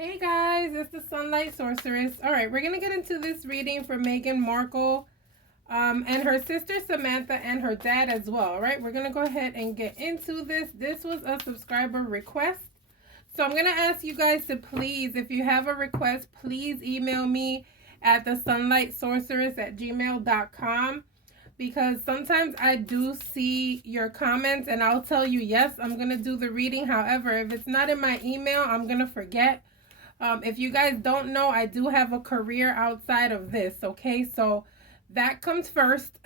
Hey guys, it's the Sunlight Sorceress. All right, we're going to get into this reading for Meghan Markle and her sister Samantha and her dad as well. All right, we're going to go ahead and get into this. This was a subscriber request. So I'm going to ask you guys to please, if you have a request, please email me at thesunlightsorceress@gmail.com, because sometimes I do see your comments and I'll tell you, yes, I'm going to do the reading. However, if it's not in my email, I'm going to forget. If you guys don't know, I do have a career outside of this, okay? So that comes first.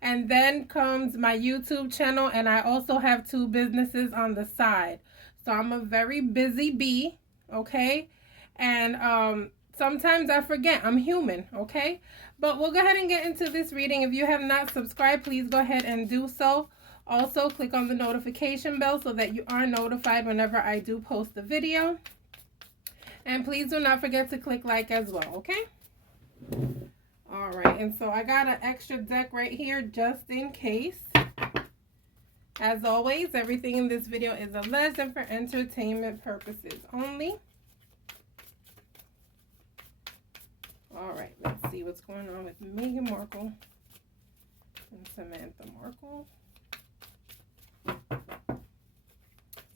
And then comes my YouTube channel, and I also have 2 businesses on the side. So I'm a very busy bee, okay? And sometimes I forget. I'm human, okay? But we'll go ahead and get into this reading. If you have not subscribed, please go ahead and do so. Also, click on the notification bell so that you are notified whenever I do post a video. And please do not forget to click like as well, okay? All right, and so I got an extra deck right here just in case. As always, everything in this video is a lesson for entertainment purposes only. All right, let's see what's going on with Meghan Markle and Samantha Markle.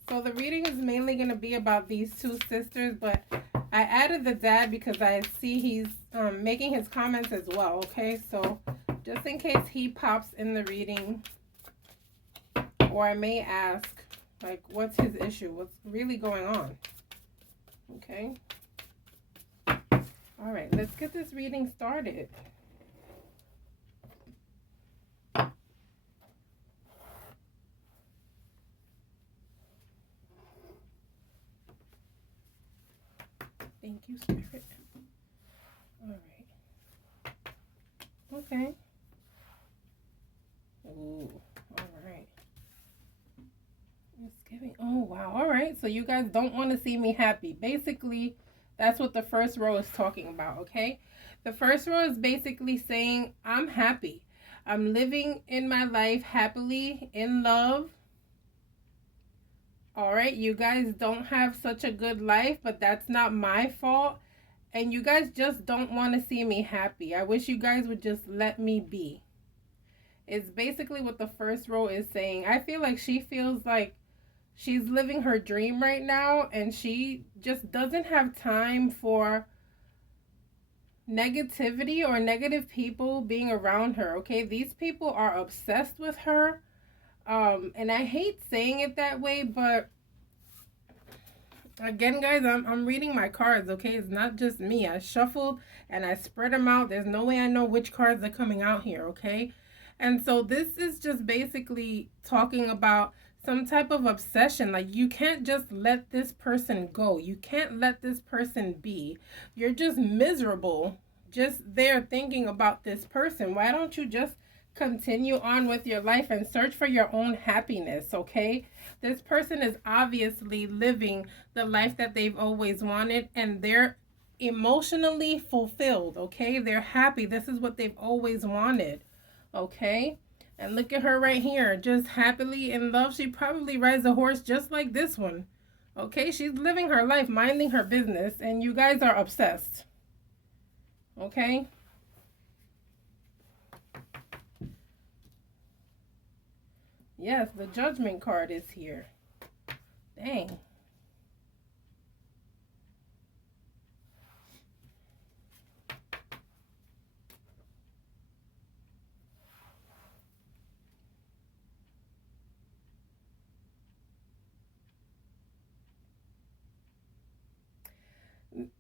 So the reading is mainly going to be about these 2 sisters, but I added the dad because I see he's making his comments as well, okay? So just in case he pops in the reading, or I may ask, like, what's his issue? What's really going on? Okay? All right, let's get this reading started. Thank you, Spirit. All right. Okay. Ooh, all right. It's giving, oh, wow. All right. So you guys don't want to see me happy. Basically, that's what the first row is talking about, okay? The first row is basically saying, I'm happy. I'm living in my life happily, in love. All right, you guys don't have such a good life, but that's not my fault. And you guys just don't want to see me happy. I wish you guys would just let me be. It's basically what the first row is saying. I feel like she feels like she's living her dream right now, and she just doesn't have time for negativity or negative people being around her, okay? These people are obsessed with her. And I hate saying it that way, but again, guys, I'm reading my cards, okay? It's not just me. I shuffled and I spread them out. There's no way I know which cards are coming out here, okay? And so this is just basically talking about some type of obsession. Like, you can't just let this person go. You can't let this person be. You're just miserable just there thinking about this person. Why don't you just continue on with your life and search for your own happiness, okay? This person is obviously living the life that they've always wanted, and they're emotionally fulfilled, okay? They're happy. This is what they've always wanted, okay? And look at her right here, just happily in love. She probably rides a horse just like this one, okay? She's living her life, minding her business, and you guys are obsessed, okay? Yes, the Judgment card is here. Dang.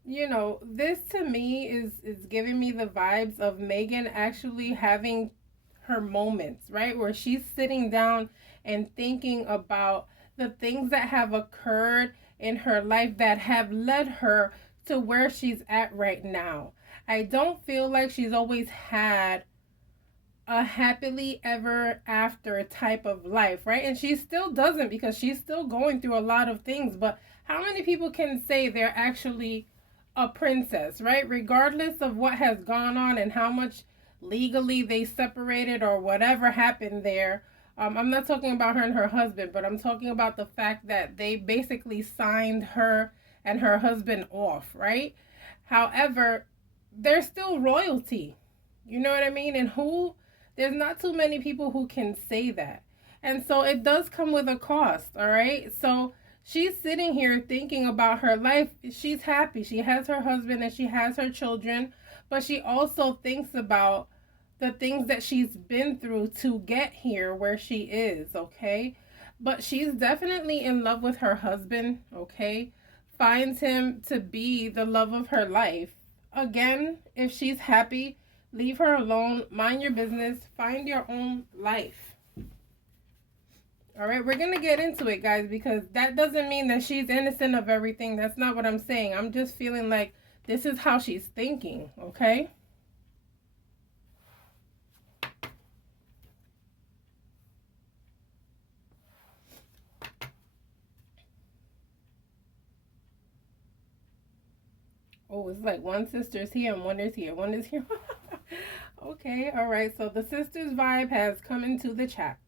You know, this to me is giving me the vibes of Meghan actually having her moments, right? Where she's sitting down and thinking about the things that have occurred in her life that have led her to where she's at right now. I don't feel like she's always had a happily ever after type of life, right? And she still doesn't, because she's still going through a lot of things. But how many people can say they're actually a princess, right? Regardless of what has gone on and how much legally they separated or whatever happened there. I'm not talking about her and her husband, but I'm talking about the fact that they basically signed her and her husband off, right? However, they're still royalty. You know what I mean? And there's not too many people who can say that. And so it does come with a cost, all right? So she's sitting here thinking about her life. She's happy. She has her husband and she has her children, but she also thinks about the things that she's been through to get here where she is, okay? But she's definitely in love with her husband, okay? Finds him to be the love of her life. Again, if she's happy, leave her alone, mind your business, find your own life. All right, we're going to get into it, guys, because that doesn't mean that she's innocent of everything. That's not what I'm saying. I'm just feeling like this is how she's thinking, okay? Oh, it's like one sister's here and one is here. One is here. Okay, all right. So the sister's vibe has come into the chat.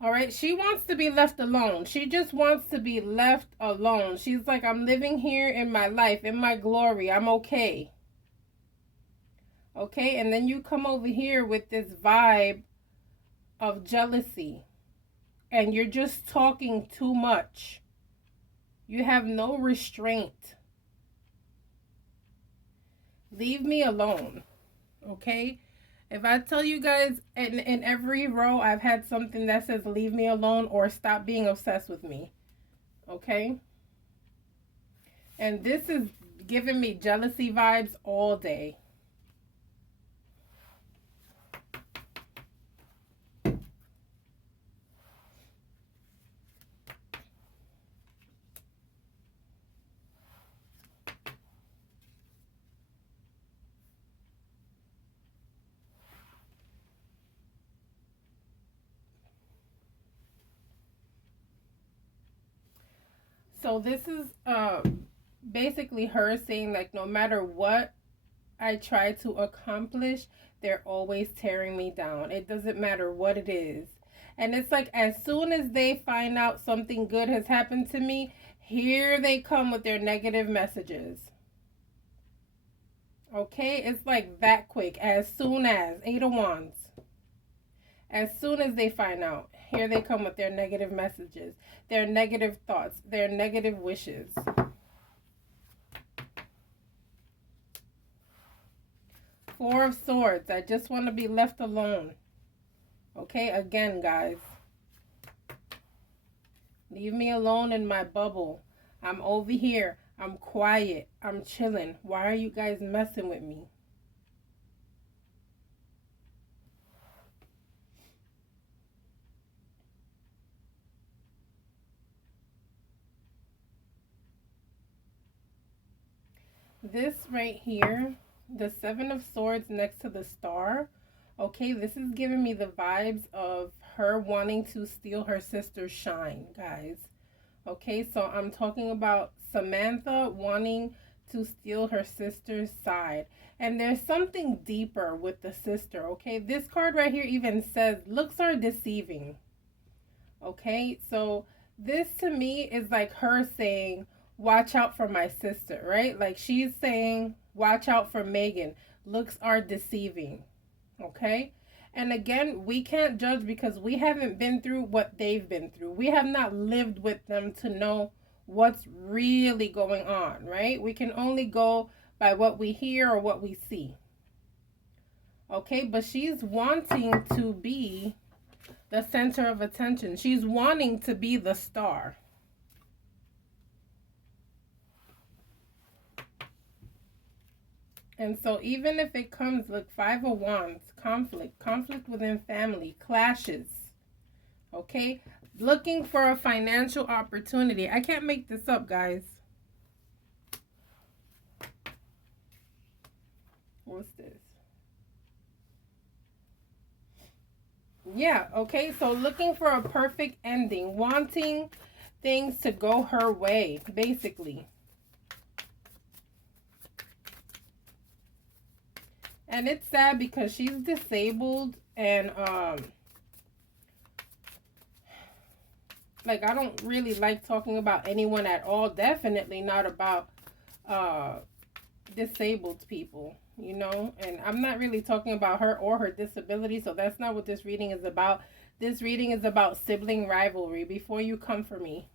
All right, she wants to be left alone. She just wants to be left alone. She's like, I'm living here in my life, in my glory. I'm okay. Okay, and then you come over here with this vibe of jealousy, and you're just talking too much. You have no restraint. Leave me alone. Okay? If I tell you guys, in every row, I've had something that says leave me alone or stop being obsessed with me. Okay? And this is giving me jealousy vibes all day. So this is basically her saying, like, no matter what I try to accomplish, they're always tearing me down. It doesn't matter what it is. And it's like, as soon as they find out something good has happened to me, here they come with their negative messages. Okay? It's like that quick. As soon as, 8 of Wands. As soon as they find out, here they come with their negative messages, their negative thoughts, their negative wishes. Four of Swords. I just want to be left alone. Okay, again, guys. Leave me alone in my bubble. I'm over here. I'm quiet. I'm chilling. Why are you guys messing with me? This right here, the Seven of Swords next to the star, okay, this is giving me the vibes of her wanting to steal her sister's shine, guys. Okay, so I'm talking about Samantha wanting to steal her sister's side. And there's something deeper with the sister, okay? This card right here even says, looks are deceiving. Okay, so this to me is like her saying, watch out for my sister, right? Like she's saying, watch out for Meghan. Looks are deceiving. Okay? And again, we can't judge because we haven't been through what they've been through. We have not lived with them to know what's really going on, right? We can only go by what we hear or what we see. Okay, but she's wanting to be the center of attention. She's wanting to be the star. And so even if it comes, look, Five of Wands, conflict within family, clashes, okay? Looking for a financial opportunity. I can't make this up, guys. What's this? Yeah, okay, so looking for a perfect ending, wanting things to go her way, basically. And it's sad because she's disabled and Like, I don't really like talking about anyone at all. Definitely not about uh disabled people, you know? And I'm not really talking about her or her disability, so that's not what this reading is about. This reading is about sibling rivalry. Before you come for me.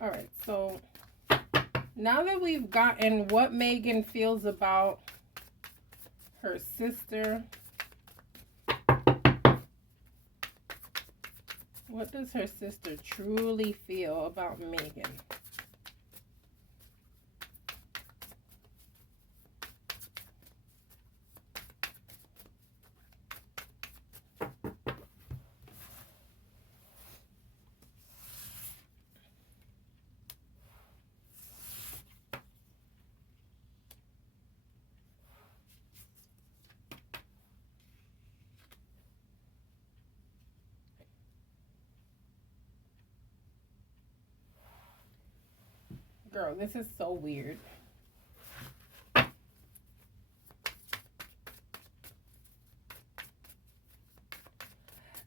All right, so now that we've gotten what Meghan feels about her sister, what does her sister truly feel about Meghan? Girl, this is so weird.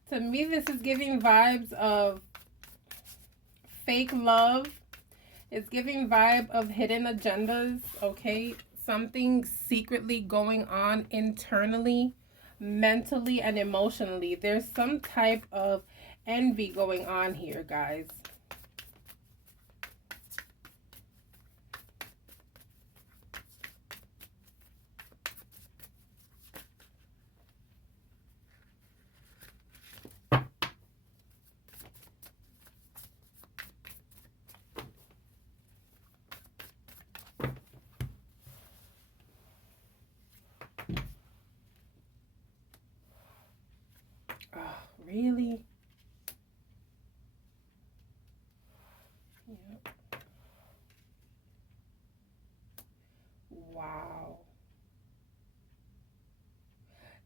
To me, this is giving vibes of fake love. It's giving vibe of hidden agendas, okay? Something secretly going on internally, mentally, and emotionally. There's some type of envy going on here, guys. Oh, really? Yeah. Wow.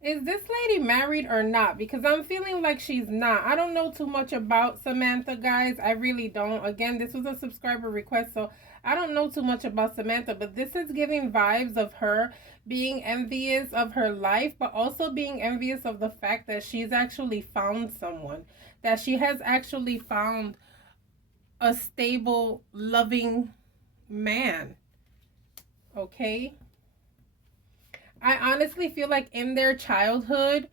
Is this lady married or not? Because I'm feeling like she's not. I don't know too much about Samantha, guys. I really don't. Again, this was a subscriber request, so I don't know too much about Samantha, but this is giving vibes of her being envious of her life, but also being envious of the fact that she's actually found someone, that she has actually found a stable, loving man. Okay? I honestly feel like in their childhood,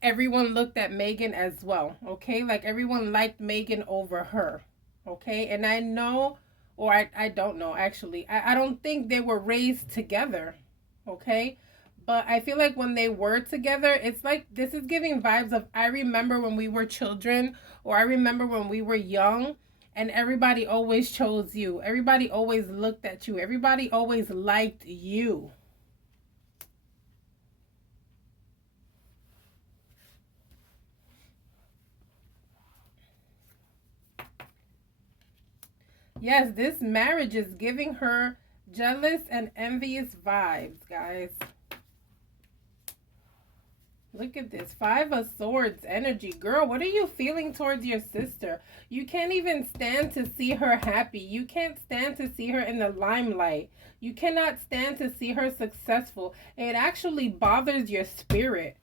everyone looked at Meghan as well, okay? Like everyone liked Meghan over her, okay? And I know, or I don't know actually, I don't think they were raised together, okay? But I feel like when they were together, it's like this is giving vibes of I remember when we were children, or I remember when we were young, and everybody always chose you. Everybody always looked at you. Everybody always liked you. Yes, this marriage is giving her jealous and envious vibes, guys. Look at this. 5 of Swords energy. Girl, what are you feeling towards your sister? You can't even stand to see her happy. You can't stand to see her in the limelight. You cannot stand to see her successful. It actually bothers your spirit.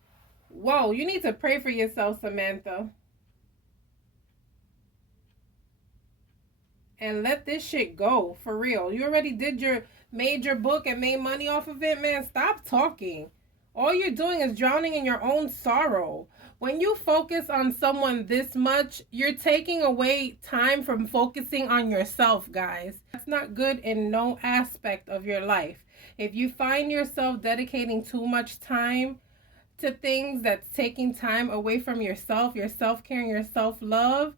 Whoa, you need to pray for yourself, Samantha. And let this shit go for real. You already made your book and made money off of it, man. Stop talking. All you're doing is drowning in your own sorrow. When you focus on someone this much, you're taking away time from focusing on yourself, guys. That's not good in no aspect of your life. If you find yourself dedicating too much time to things that's taking time away from yourself, your self-care and your self-love,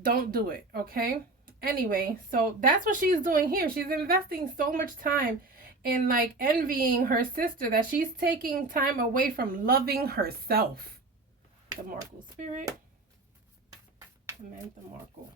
don't do it, okay? Anyway, so that's what she's doing here. She's investing so much time in like envying her sister that she's taking time away from loving herself. The Markle spirit, Samantha Markle.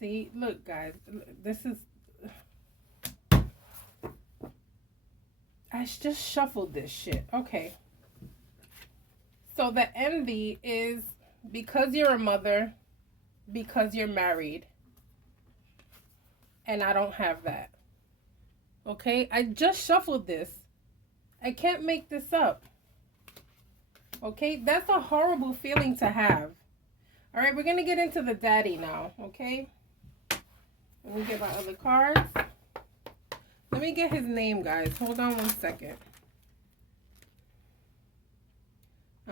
See, look, guys, this is. I just shuffled this shit. Okay. So the envy is because you're a mother, because you're married, and I don't have that. Okay? I just shuffled this. I can't make this up. Okay? That's a horrible feeling to have. All right, we're going to get into the daddy now. Okay? Let me get my other cards. Let me get his name, guys. Hold on one second.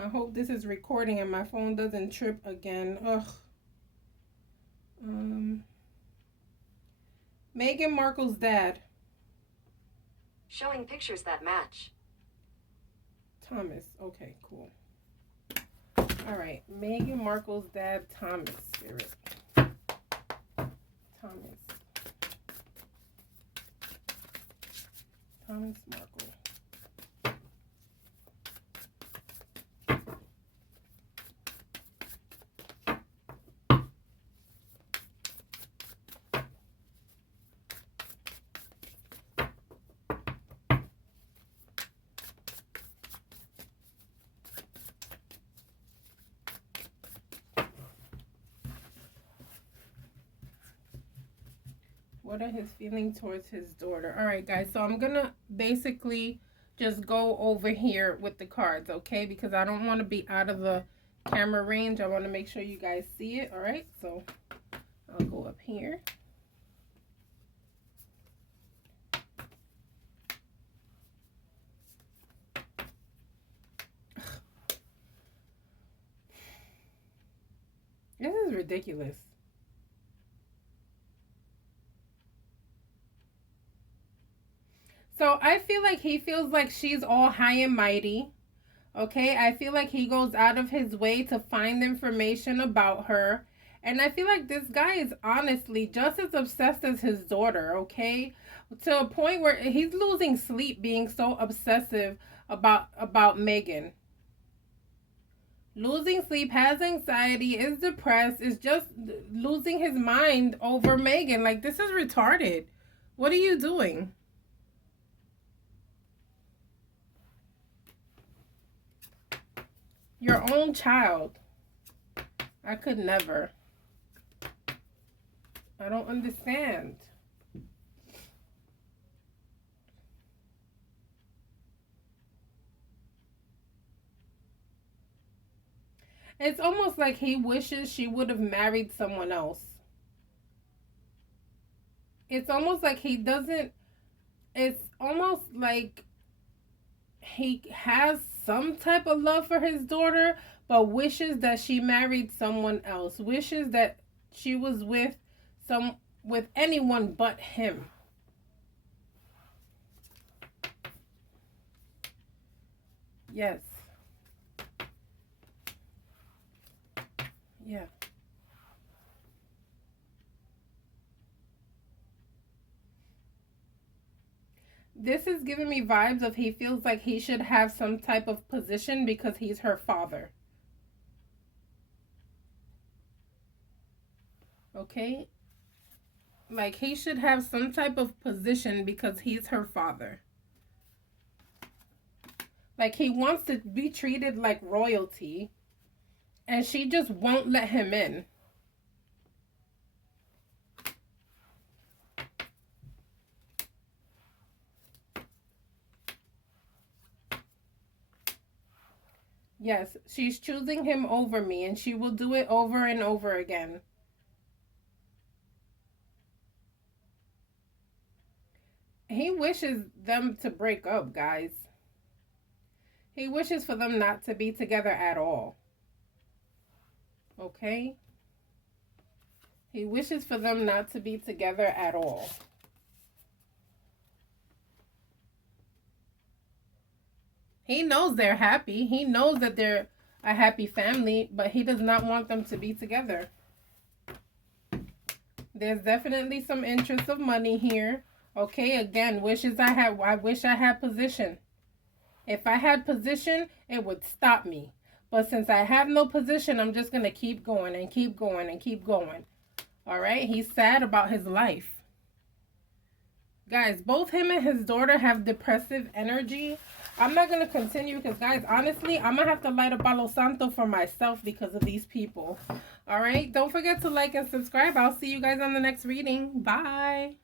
I hope this is recording and my phone doesn't trip again. Ugh. Meghan Markle's dad. Showing pictures that match. Thomas. Okay, cool. All right. Meghan Markle's dad, Thomas. Spirit. Thomas. Thomas Markle. What are his feelings towards his daughter? All right, guys. So I'm going to basically just go over here with the cards, okay? Because I don't want to be out of the camera range. I want to make sure you guys see it, all right? So I'll go up here. This is ridiculous. So I feel like he feels like she's all high and mighty. Okay, I feel like he goes out of his way to find information about her. And I feel like this guy is honestly just as obsessed as his daughter, okay? To a point where he's losing sleep being so obsessive about Meghan. Losing sleep, has anxiety, is depressed, is just losing his mind over Meghan. Like, this is retarded. What are you doing? Your own child. I could never. I don't understand. It's almost like he wishes she would have married someone else. It's almost like he doesn't. It's almost like he has some type of love for his daughter, but wishes that she married someone else. Wishes that she was with anyone but him. Yes. Yeah. This is giving me vibes of he feels like he should have some type of position because he's her father. Okay? Like he should have some type of position because he's her father. Like he wants to be treated like royalty and she just won't let him in. Yes, she's choosing him over me and she will do it over and over again. He wishes them to break up, guys. He wishes for them not to be together at all. Okay? He wishes for them not to be together at all. He knows they're happy. He knows that they're a happy family, but he does not want them to be together. There's definitely some interest of money here. Okay, again, I wish I had position. If I had position, it would stop me. But since I have no position, I'm just going to keep going and keep going and keep going. All right, he's sad about his life. Guys, both him and his daughter have depressive energy. I'm not going to continue because, guys, honestly, I'm going to have to light a Palo Santo for myself because of these people. All right, don't forget to like and subscribe. I'll see you guys on the next reading. Bye.